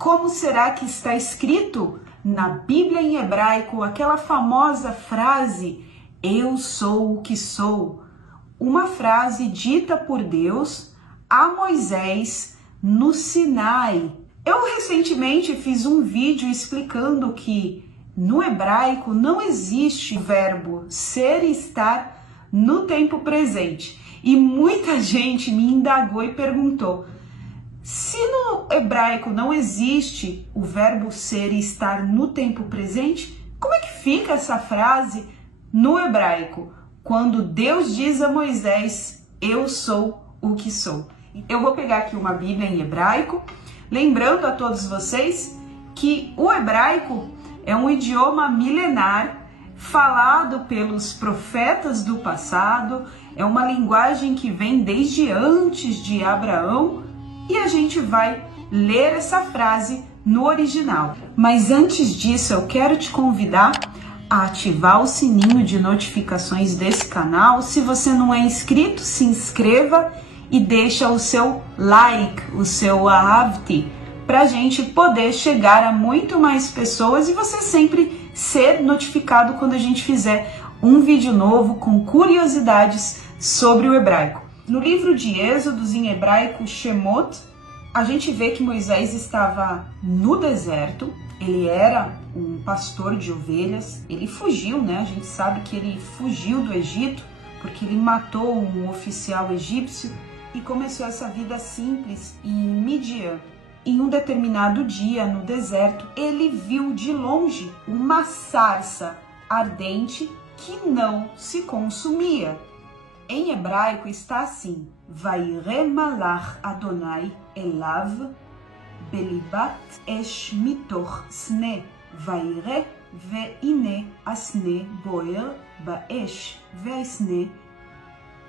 Como será que está escrito na Bíblia em hebraico aquela famosa frase, eu sou o que sou? Uma frase dita por Deus a Moisés no Sinai. Eu recentemente fiz um vídeo explicando que no hebraico não existe o verbo ser e estar no tempo presente. E muita gente me indagou e perguntou, se no hebraico não existe o verbo ser e estar no tempo presente, como é que fica essa frase no hebraico, quando Deus diz a Moisés, eu sou o que sou? Eu vou pegar aqui uma Bíblia em hebraico, lembrando a todos vocês que o hebraico é um idioma milenar, falado pelos profetas do passado, é uma linguagem que vem desde antes de Abraão, e a gente vai ler essa frase no original. Mas antes disso, eu quero te convidar a ativar o sininho de notificações desse canal. Se você não é inscrito, se inscreva e deixa o seu like, o seu ahavti, para a gente poder chegar a muito mais pessoas e você sempre ser notificado quando a gente fizer um vídeo novo com curiosidades sobre o hebraico. No livro de Êxodos, em hebraico Shemot, a gente vê que Moisés estava no deserto, ele era um pastor de ovelhas, ele fugiu, né? A gente sabe que ele fugiu do Egito porque ele matou um oficial egípcio e começou essa vida simples em Midian. Em um determinado dia, no deserto, ele viu de longe uma sarça ardente que não se consumia. Em hebraico está assim, Vaire malach Adonai elav belibat esh mitoch sne, vaire veine asne boer baesh veisne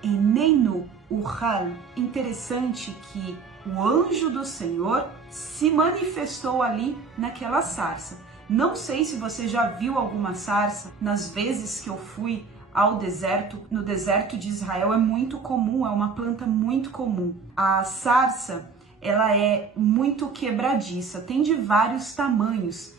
eneinu uchal. Interessante que o anjo do Senhor se manifestou ali naquela sarça. Não sei se você já viu alguma sarça. Nas vezes que eu fui ao deserto, no deserto de Israel é muito comum, é uma planta muito comum. A sarça, ela é muito quebradiça, tem de vários tamanhos.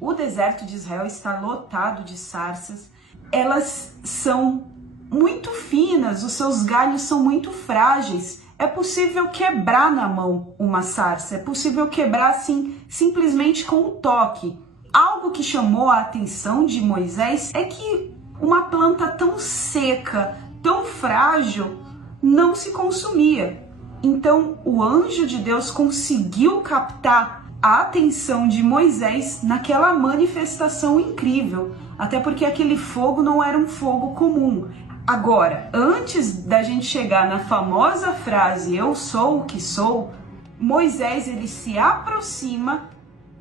O deserto de Israel está lotado de sarças. Elas são muito finas, os seus galhos são muito frágeis. É possível quebrar na mão uma sarça, é possível quebrar assim, simplesmente com um toque. Algo que chamou a atenção de Moisés é que uma planta tão seca, tão frágil, não se consumia. Então o anjo de Deus conseguiu captar a atenção de Moisés naquela manifestação incrível, até porque aquele fogo não era um fogo comum. Agora, antes da gente chegar na famosa frase, eu sou o que sou, Moisés ele se aproxima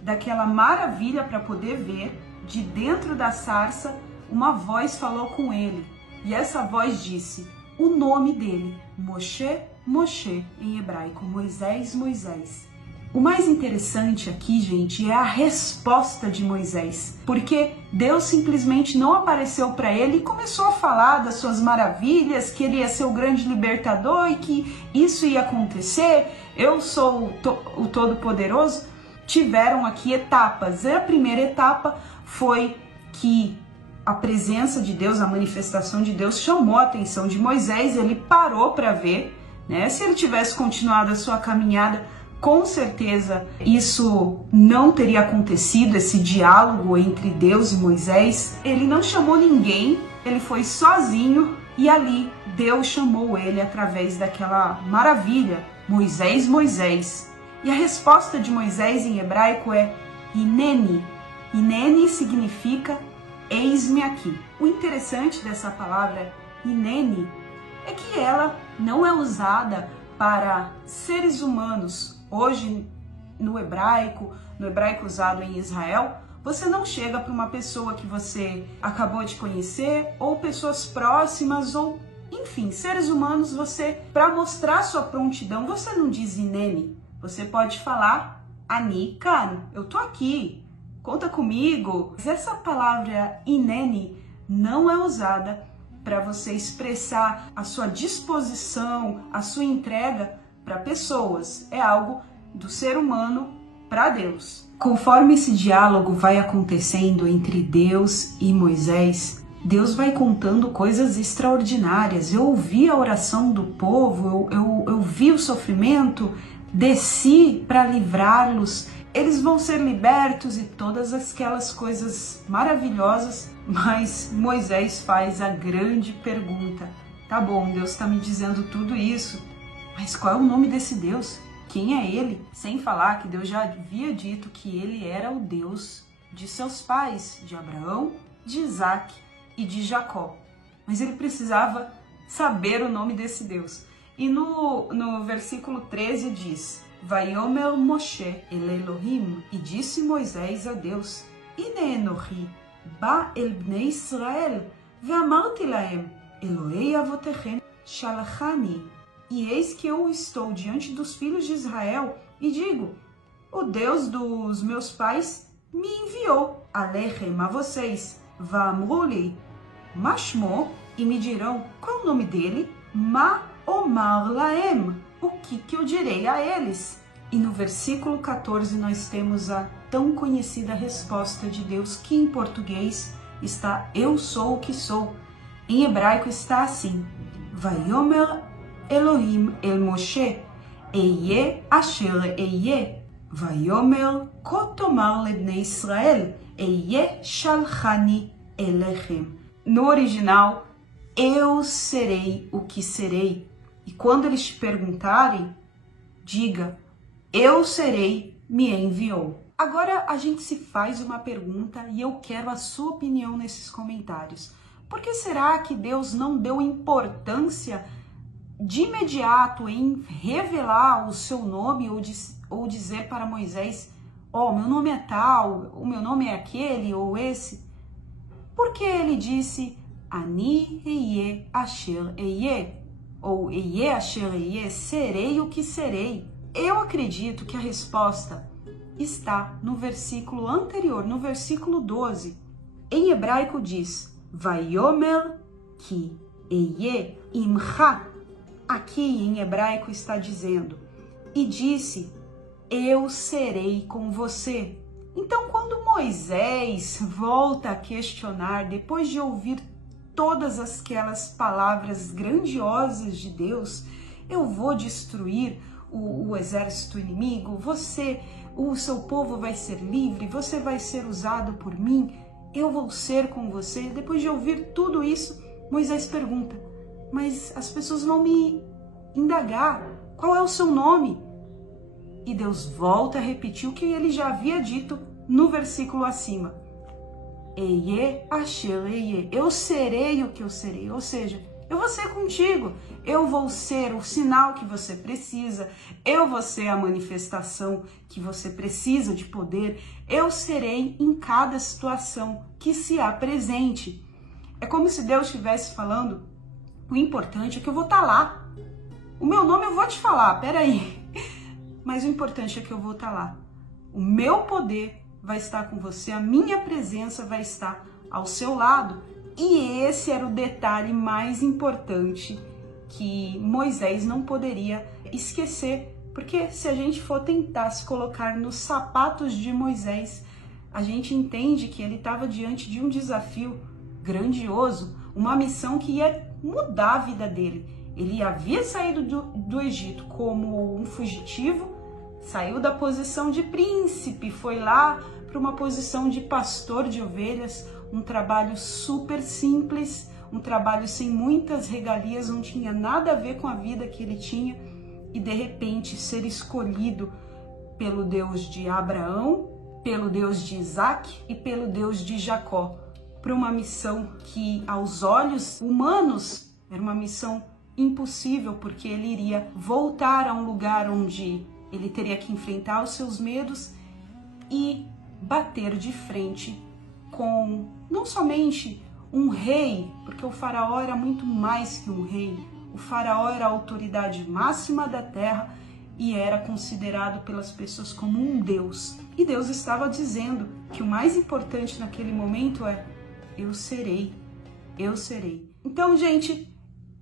daquela maravilha para poder ver. De dentro da sarça, uma voz falou com ele, e essa voz disse o nome dele, Moshe, Moshe, em hebraico, Moisés, Moisés. O mais interessante aqui, gente, é a resposta de Moisés, porque Deus simplesmente não apareceu para ele e começou a falar das suas maravilhas, que ele ia ser o grande libertador e que isso ia acontecer, eu sou o Todo-Poderoso. Tiveram aqui etapas. A primeira etapa foi que a presença de Deus, a manifestação de Deus chamou a atenção de Moisés, ele parou para ver, né? Se ele tivesse continuado a sua caminhada, com certeza isso não teria acontecido, esse diálogo entre Deus e Moisés. Ele não chamou ninguém, ele foi sozinho e ali Deus chamou ele através daquela maravilha, Moisés, Moisés. E a resposta de Moisés em hebraico é Hineni. Hineni significa eis-me aqui. O interessante dessa palavra Hineni é que ela não é usada para seres humanos. Hoje, no hebraico usado em Israel, você não chega para uma pessoa que você acabou de conhecer, ou pessoas próximas, ou enfim, seres humanos, você, para mostrar sua prontidão, você não diz Hineni. Você pode falar Ani kan, eu tô aqui, conta comigo. Mas essa palavra Hineni não é usada para você expressar a sua disposição, a sua entrega para pessoas. É algo do ser humano para Deus. Conforme esse diálogo vai acontecendo entre Deus e Moisés, Deus vai contando coisas extraordinárias. Eu ouvi a oração do povo, eu vi o sofrimento, desci para livrá-los, eles vão ser libertos e todas aquelas coisas maravilhosas. Mas Moisés faz a grande pergunta: tá bom, Deus está me dizendo tudo isso, mas qual é o nome desse Deus? Quem é ele? Sem falar que Deus já havia dito que ele era o Deus de seus pais, de Abraão, de Isaac e de Jacó. Mas ele precisava saber o nome desse Deus. E no versículo 13 diz: Vayomer Moshe el Elohim, e disse Moisés a Deus: Ine enochi ba el bnei Israel, ve'amarti lahem, Elohei avotechem shalachani. E eis que eu estou diante dos filhos de Israel e digo: o Deus dos meus pais me enviou, alechem, a vocês, va'amruli mashmo, e me dirão: qual é o nome dele? Ma omar lahem, o que eu direi a eles? E no versículo 14 nós temos a tão conhecida resposta de Deus, que em português está: eu sou o que sou. Em hebraico está assim: Vayomer Elohim el Moshe, Eye asher eye, Vayomer ko tomar lebnei Israel, Eye shalchani elechem. No original, eu serei o que serei. E quando eles te perguntarem, diga: eu serei, me enviou. Agora a gente se faz uma pergunta e eu quero a sua opinião nesses comentários. Por que será que Deus não deu importância de imediato em revelar o seu nome ou dizer para Moisés: ó, meu nome é tal, o meu nome é aquele ou esse? Porque ele disse: Ani eye asher eye, ou eye asher eye, serei o que serei. Eu acredito que a resposta está no versículo anterior, no versículo 12. Em hebraico diz: Vayomer ki eye imcha. Aqui em hebraico está dizendo: e disse, eu serei com você. Então, quando Moisés volta a questionar, depois de ouvir todas aquelas palavras grandiosas de Deus: eu vou destruir o exército inimigo, o seu povo vai ser livre, você vai ser usado por mim, eu vou ser com você. Depois de ouvir tudo isso, Moisés pergunta: mas as pessoas vão me indagar, qual é o seu nome? E Deus volta a repetir o que ele já havia dito no versículo acima: Eye asher eye, eu serei o que eu serei. Ou seja, eu vou ser contigo, eu vou ser o sinal que você precisa, eu vou ser a manifestação que você precisa de poder, eu serei em cada situação que se apresente. É como se Deus estivesse falando: o importante é que eu vou estar lá. O meu nome eu vou te falar, peraí. Mas o importante é que eu vou estar lá. O meu poder vai estar com você, a minha presença vai estar ao seu lado. E esse era o detalhe mais importante que Moisés não poderia esquecer. Porque se a gente for tentar se colocar nos sapatos de Moisés, a gente entende que ele estava diante de um desafio grandioso, uma missão que ia mudar a vida dele. Ele havia saído do Egito como um fugitivo, saiu da posição de príncipe, foi lá para uma posição de pastor de ovelhas, um trabalho super simples, um trabalho sem muitas regalias, não tinha nada a ver com a vida que ele tinha, e de repente ser escolhido pelo Deus de Abraão, pelo Deus de Isaac e pelo Deus de Jacó, para uma missão que aos olhos humanos era uma missão impossível, porque ele iria voltar a um lugar onde ele teria que enfrentar os seus medos e bater de frente com não somente um rei, porque o faraó era muito mais que um rei. O faraó era a autoridade máxima da terra e era considerado pelas pessoas como um deus. E Deus estava dizendo que o mais importante naquele momento é: eu serei, eu serei. Então, gente,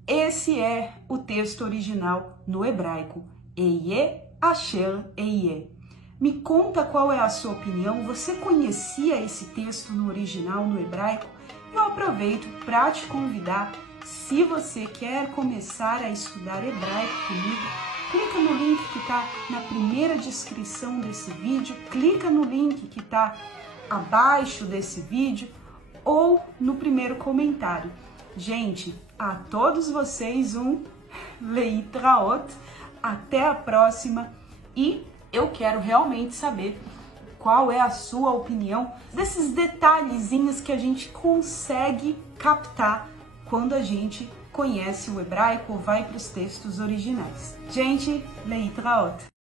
esse é o texto original no hebraico, Eye asher eye. Me conta qual é a sua opinião. Você conhecia esse texto no original, no hebraico? Eu aproveito para te convidar, se você quer começar a estudar hebraico comigo, clica no link que está na primeira descrição desse vídeo, clica no link que está abaixo desse vídeo ou no primeiro comentário. Gente, a todos vocês um Leitraot, até a próxima, e eu quero realmente saber qual é a sua opinião desses detalhezinhos que a gente consegue captar quando a gente conhece o hebraico ou vai para os textos originais. Gente, Leitraot!